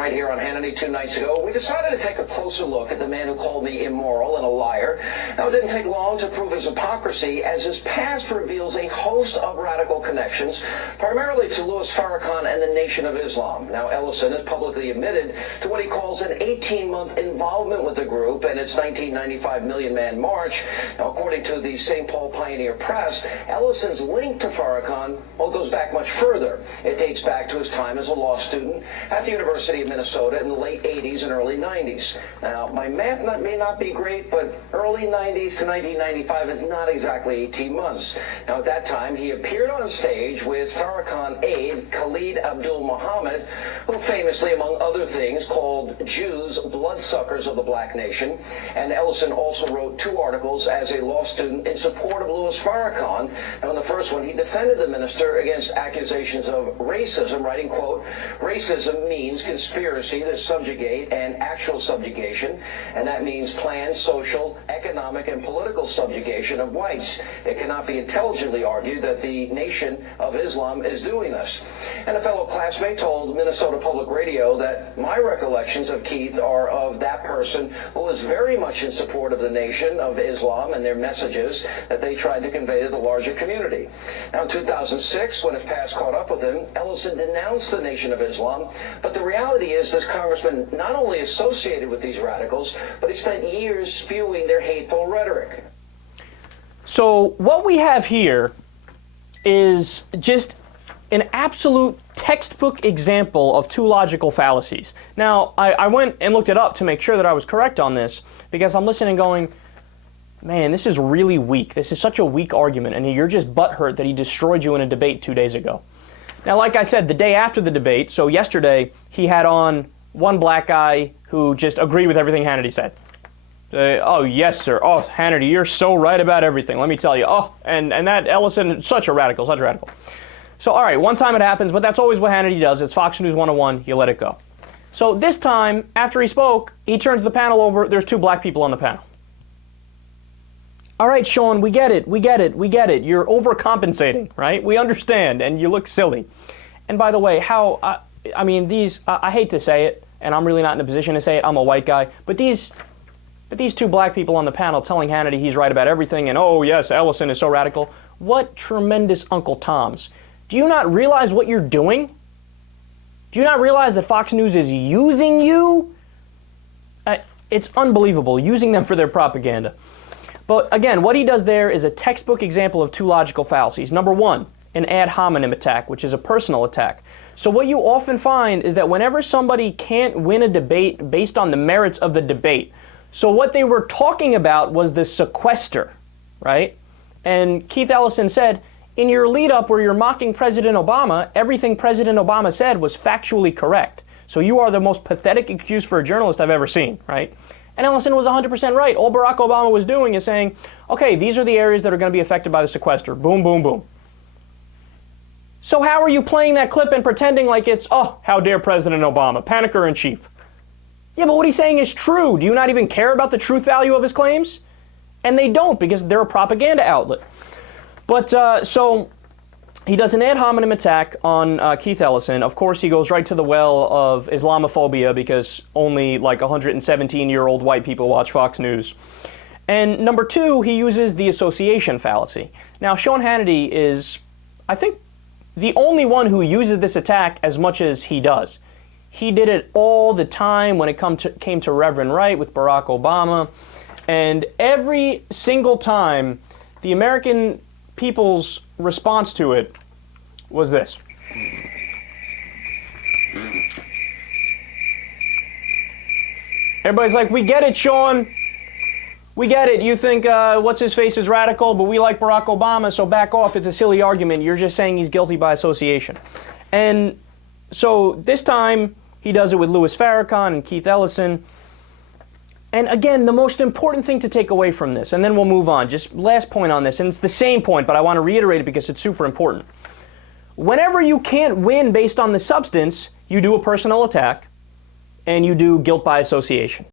Right here on Hannity 2 nights ago, we decided to take a closer look at the man who called me immoral and a liar. Now, it didn't take long to prove his hypocrisy, as his past reveals a host of radical connections, primarily to Louis Farrakhan and the Nation of Islam. Now, Ellison has publicly admitted to what he calls an 18-month involvement with the group and its 1995 Million Man March. Now, according to the St. Paul Pioneer Press, Ellison's link to Farrakhan, goes back much further. It dates back to his time as a law student at the University of Minnesota in the late 80s and early 90s. Now, my math may not be great, but early 90s to 1995 is not exactly 18 months. Now, at that time, he appeared on stage with Farrakhan aide Khalid Abdul Muhammad, who famously, among other things, called Jews bloodsuckers of the black nation. And Ellison also wrote 2 articles as a law student in support of Louis Farrakhan. Now, in the first one, he defended the minister against accusations of racism, writing, quote, "Racism means conspiracy to subjugate and actual subjugation, and that means planned social, economic, and political subjugation of whites. It cannot be intelligently argued that the Nation of Islam is doing this." And a fellow classmate told Minnesota Public Radio that my recollections of Keith are of that person who was very much in support of the Nation of Islam and their messages that they tried to convey to the larger community. Now, in 2006, when his past caught up with him, Ellison denounced the Nation of Islam, but the reality is this congressman not only associated with these radicals, but he spent years spewing their hateful rhetoric. So what we have here is just an absolute textbook example of 2 logical fallacies. Now, I went and looked it up to make sure that I was correct on this, because I'm listening going, man, this is really weak. This is such a weak argument, and you're just butthurt that he destroyed you in a debate 2 days ago. Now, like I said, the day after the debate, so yesterday, he had on one black guy who just agreed with everything Hannity said. Oh, yes, sir. Oh, Hannity, you're so right about everything. Let me tell you. Oh, and that Ellison, such a radical, such a radical. So, all right, one time it happens, but that's always what Hannity does. It's Fox News 101. You let it go. So this time, after he spoke, he turned the panel over. There's 2 black people on the panel. All right, Sean, we get it, we get it, we get it. You're overcompensating, right? We understand, and you look silly. And by the way, I mean, I hate to say it, and I'm really not in a position to say it. I'm a white guy, but these 2 black people on the panel telling Hannity he's right about everything, and oh yes, Ellison is so radical. What tremendous Uncle Toms. Do you not realize what you're doing? Do you not realize that Fox News is using you? It's unbelievable, using them for their propaganda. But again, what he does there is a textbook example of 2 logical fallacies. Number 1, an ad hominem attack, which is a personal attack. So what you often find is that whenever somebody can't win a debate based on the merits of the debate, so what they were talking about was the sequester, right? And Keith Ellison said, in your lead-up where you're mocking President Obama, everything President Obama said was factually correct. So you are the most pathetic excuse for a journalist I've ever seen, right? And Ellison was 100% right. All Barack Obama was doing is saying, okay, these are the areas that are going to be affected by the sequester. Boom, boom, boom. So how are you playing that clip and pretending like it's, oh, how dare President Obama, panicker in chief? Yeah, but what he's saying is true. Do you not even care about the truth value of his claims? And they don't, because they're a propaganda outlet. But so he does an ad hominem attack on Keith Ellison. Of course, he goes right to the well of Islamophobia, because only like 117-year-old white people watch Fox News. And number 2, he uses the association fallacy. Now, Sean Hannity is, I think, the only one who uses this attack as much as he does. He did it all the time when it came to Reverend Wright with Barack Obama. And every single time, the American people's response to it was this. Everybody's like, we get it, Sean. We get it. You think what's-his-face is radical, but we like Barack Obama, so back off. It's a silly argument. You're just saying he's guilty by association. And so this time, he does it with Louis Farrakhan and Keith Ellison. And again, the most important thing to take away from this, and then we'll move on, just last point on this, and it's the same point, but I want to reiterate it because it's super important. Whenever you can't win based on the substance, you do a personal attack, and you do guilt by association.